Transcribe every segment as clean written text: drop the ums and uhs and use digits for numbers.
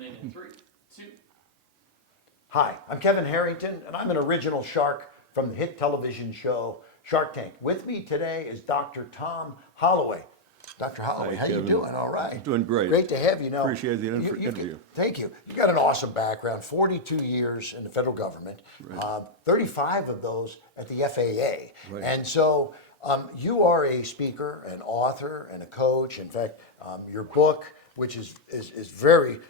coming in 3, 2. Hi, I'm Kevin Harrington, and I'm an original shark from the hit television show Shark Tank. With me today is Dr. Tom Holloway. Dr. Holloway, Hi, how you Kevin. doing? All right. Doing great. Great to have you. Now, Appreciate the interview. Thank you. You got an awesome background, 42 years in the federal government, Right. 35 of those at the FAA. Right. And so you are a speaker, an author, and a coach. In fact, your book, which is very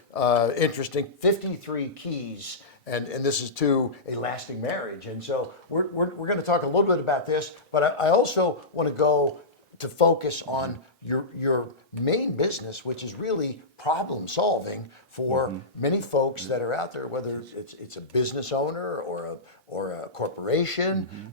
interesting, 53 Keys, and this is to a lasting marriage. And so we're going to talk a little bit about this, but I also want to go to focus on your main business, which is really problem solving for many folks that are out there, whether it's a business owner or a corporation,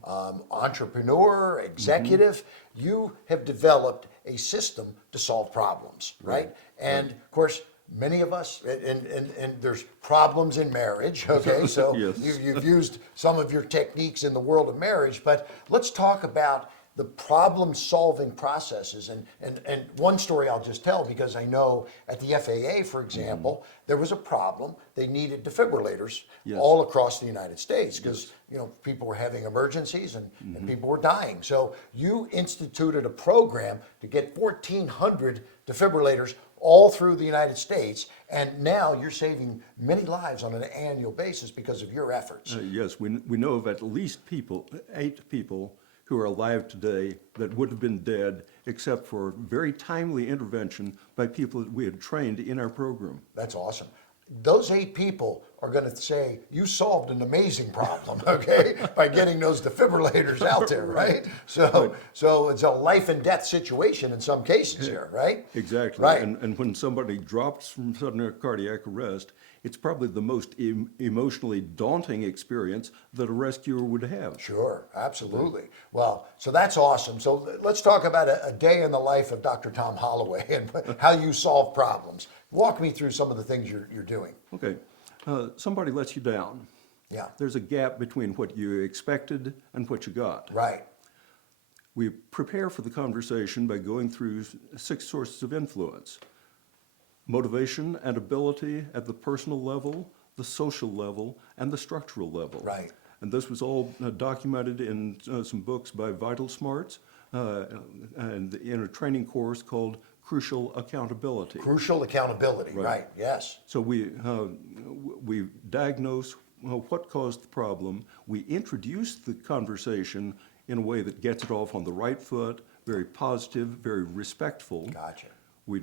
entrepreneur, executive. You have developed a system to solve problems, right? And of course, many of us, and there's problems in marriage, okay? So Yes. you've used some of your techniques in the world of marriage, but let's talk about the problem-solving processes. And one story I'll just tell, because I know at the FAA, for example, there was a problem. They needed defibrillators Yes. all across the United States because people were having emergencies and people were dying. So you instituted a program to get 1,400 defibrillators all through the United States, and now you're saving many lives on an annual basis because of your efforts. Yes, we know of at least 8 people who are alive today that would have been dead except for very timely intervention by people that we had trained in our program. That's awesome. Those 8 people are going to say, you solved an amazing problem, okay, by getting those defibrillators out there, right? So it's a life and death situation in some cases here, right? Exactly. Right. And when somebody drops from sudden cardiac arrest, it's probably the most emotionally daunting experience that a rescuer would have. Sure, absolutely. Well, so that's awesome. So let's talk about a day in the life of Dr. Tom Holloway and how you solve problems. Walk me through some of the things you're doing. Okay. Somebody lets you down. Yeah. There's a gap between what you expected and what you got. Right. We prepare for the conversation by going through 6 sources of influence: motivation and ability at the personal level, the social level, and the structural level. Right. And this was all documented in some books by Vital Smarts and in a training course called Crucial Accountability. Crucial accountability, right, yes. So we diagnose what caused the problem. We introduce the conversation in a way that gets it off on the right foot, very positive, very respectful. Gotcha. We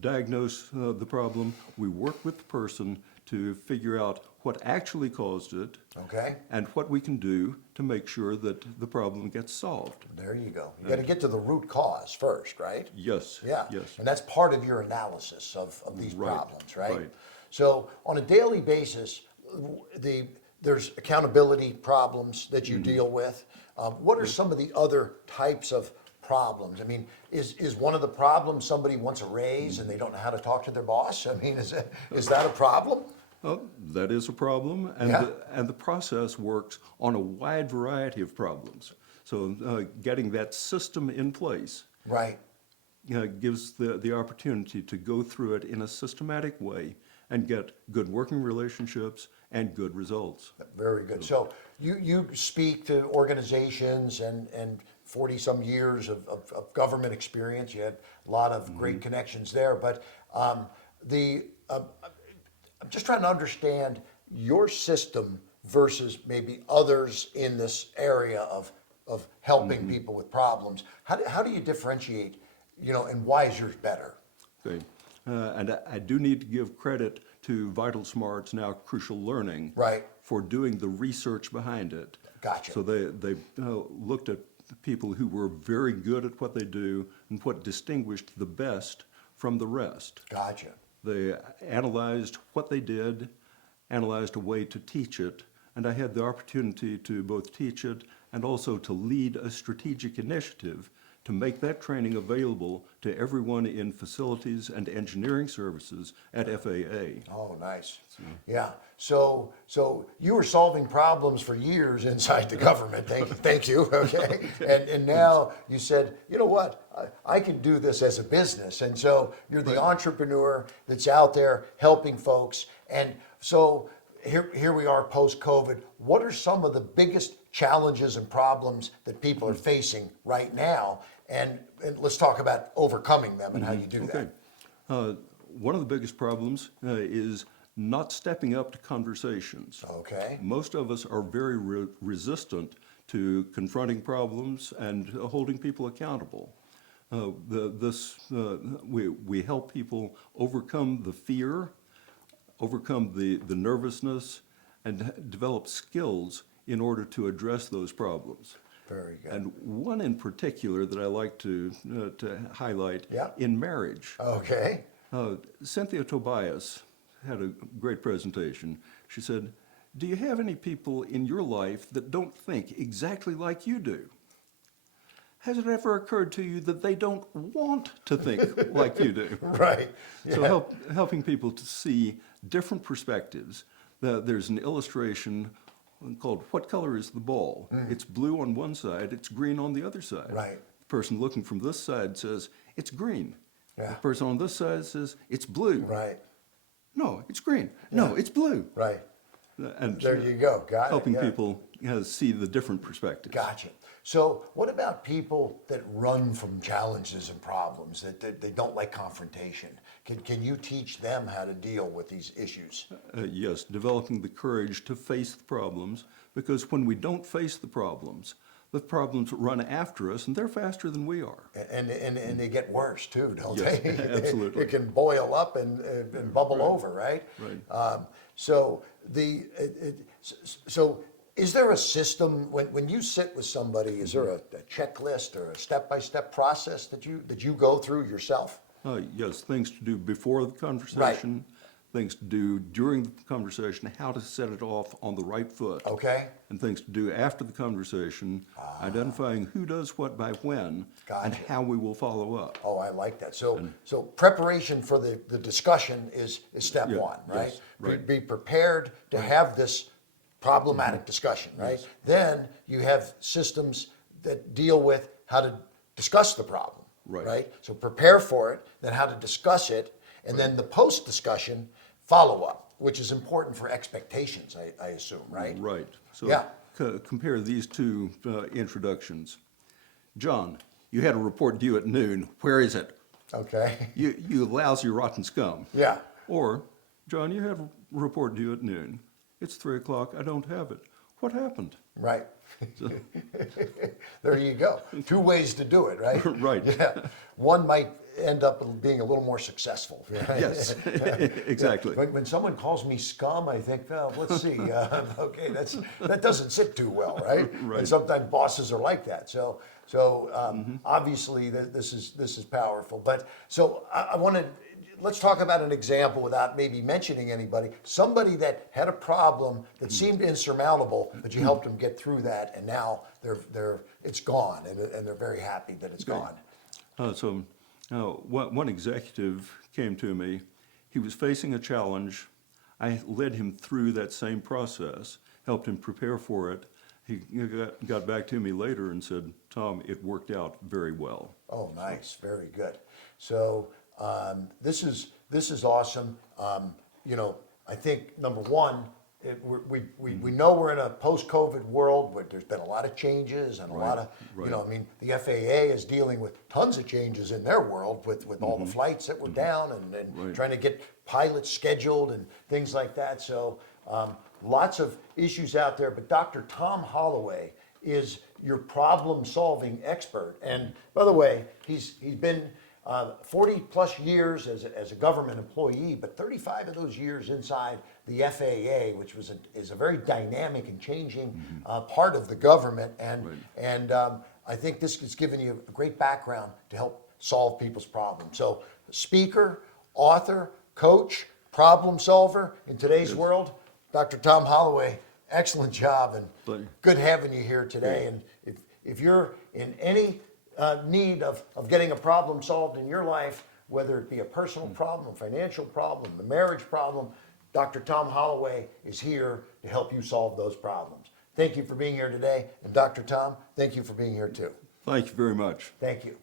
diagnose the problem. We work with the person to figure out what actually caused it, Okay, and what we can do to make sure that the problem gets solved. there you go. You got to get to the root cause first, right? Yes. Yeah, Yes. and that's part of your analysis of these Right, problems, right? right. So on a daily basis, there's accountability problems that you deal with. What are some of the other types of problems? I mean, is one of the problems somebody wants a raise and they don't know how to talk to their boss? I mean, is that a problem? Well, that is a problem, and, Yeah. and the process works on a wide variety of problems. So getting that system in place Right. gives the opportunity to go through it in a systematic way and get good working relationships and good results. Very good. So you speak to organizations and 40-some years of government experience. You had a lot of great connections there. But I'm just trying to understand your system versus maybe others in this area of helping people with problems. How do you differentiate, and why is yours better? Okay. And I do need to give credit to Vital Smarts, now Crucial Learning, Right. for doing the research behind it. Gotcha. So they looked at the people who were very good at what they do and what distinguished the best from the rest. Gotcha. They analyzed what they did, analyzed a way to teach it, and I had the opportunity to both teach it and also to lead a strategic initiative to make that training available to everyone in facilities and engineering services at FAA. Oh, nice. Yeah. So you were solving problems for years inside the government. Thank you. Okay. And now you said, you know what? I can do this as a business. And so you're the entrepreneur that's out there helping folks. And so here we are post-COVID. What are some of the biggest challenges and problems that people are facing right now? And let's talk about overcoming them and how you do that. Okay. One of the biggest problems is not stepping up to conversations. Okay. Most of us are very resistant to confronting problems and holding people accountable. We help people overcome the fear, overcome the nervousness, and develop skills in order to address those problems. Very good. And one in particular that I like to highlight in marriage. Okay. Cynthia Tobias had a great presentation. She said, "Do you have any people in your life that don't think exactly like you do? Has it ever occurred to you that they don't want to think like you do?" Right. So helping people to see different perspectives. There's an illustration called "What color is the ball?" It's blue on one side, it's green on the other side. Right. The person looking from this side says, "It's green." Yeah. The person on this side says, "It's blue." Right. No, it's green. No, it's blue. Right. And There you go. Got it. helping Yeah. people see the different perspectives. Gotcha. So what about people that run from challenges and problems, that they don't like confrontation? Can you teach them how to deal with these issues? Yes, developing the courage to face the problems, because when we don't face the problems run after us, and they're faster than we are. And they get worse too, don't Yes, they? absolutely. It can boil up and bubble over, right? Right. So is there a system when you sit with somebody? Is there a checklist or a step-by-step process that you go through yourself? Yes, things to do before the conversation, things to do during the conversation, how to set it off on the right foot. Okay. And things to do after the conversation, identifying who does what by when, and Gotcha. how we will follow up. Oh, I like that. So preparation for the discussion is step Yeah, one, right? yes, right. Be prepared to have this problematic discussion, right? Yes. Then you have systems that deal with how to discuss the problem, Right. So prepare for it, then how to discuss it, and then the post-discussion follow-up, which is important for expectations, I assume, right? Right. So Yeah. compare these two introductions. John, you had a report due at noon. Where is it? Okay. You lousy rotten scum. Yeah. Or, John, you have a report due at noon. It's 3 o'clock. I don't have it. What happened? Right. There you go. Two ways to do it, right? Right. Yeah. One might end up being a little more successful. Right? Yes, exactly. When someone calls me scum, I think, well, let's see. Okay, that doesn't sit too well, right? Right. And sometimes bosses are like that. So obviously this is powerful. But so I want to. Let's talk about an example without maybe mentioning anybody. Somebody that had a problem that seemed insurmountable, but you helped them get through that, and now it's gone, and they're very happy that it's gone. One executive came to me. He was facing a challenge. I led him through that same process, helped him prepare for it. He got back to me later and said, "Tom, it worked out very well." Oh, nice, very good. So this is awesome. I think number one, we know we're in a post-COVID world where there's been a lot of changes and a lot of, the FAA is dealing with tons of changes in their world with all the flights that were down and trying to get pilots scheduled and things like that. So lots of issues out there. But Dr. Tom Holloway is your problem-solving expert. And by the way, he's been 40 plus years as a government employee, but 35 of those years inside the FAA, which is a very dynamic and changing part of the government. And I think this has given you a great background to help solve people's problems. So speaker, author, coach, problem solver in today's world, Dr. Tom Holloway, excellent job and good having you here today. And if you're in any need of getting a problem solved in your life, whether it be a personal problem, a financial problem, a marriage problem, Dr. Tom Holloway is here to help you solve those problems. Thank you for being here today. And Dr. Tom, thank you for being here too. Thank you very much. Thank you.